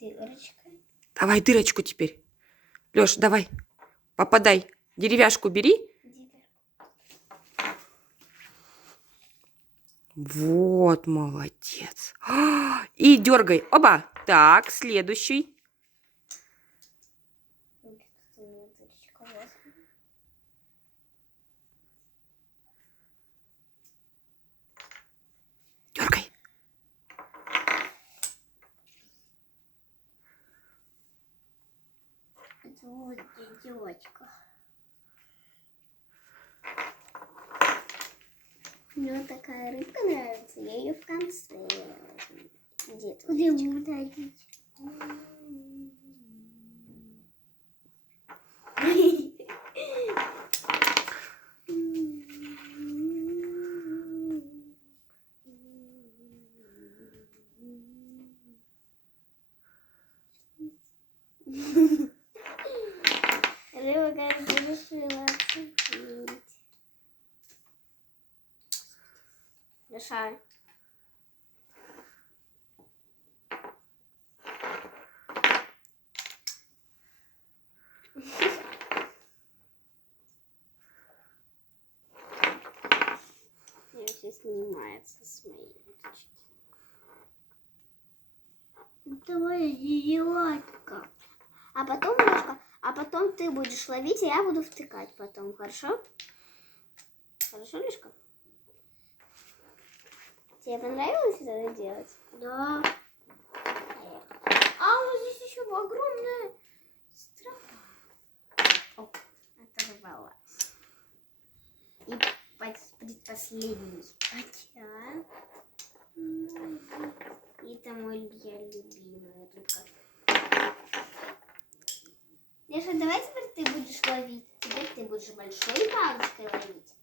Дырочка. Давай дырочку теперь. Лёш, давай. Попадай. Деревяшку бери. Вот, молодец. И дергай. Оба. Так, следующий. Дергай. Вот девочка. Мне такая рыбка нравится, я ее в конце где-то. Куда буду ходить? Рыба, кажется, решила отцепить. Леша. Я все снимается с моей удочки. Давай, идиотка. А потом, Лешка, ты будешь ловить, а я буду втыкать потом, хорошо? Хорошо, Лешка? Тебе понравилось это делать? Да. А вот здесь еще огромная стропа. О, оторвалась. И предпоследний котя. Это мой любимая рыбка. Леша, давай теперь ты будешь ловить. Теперь ты будешь большой палочкой ловить.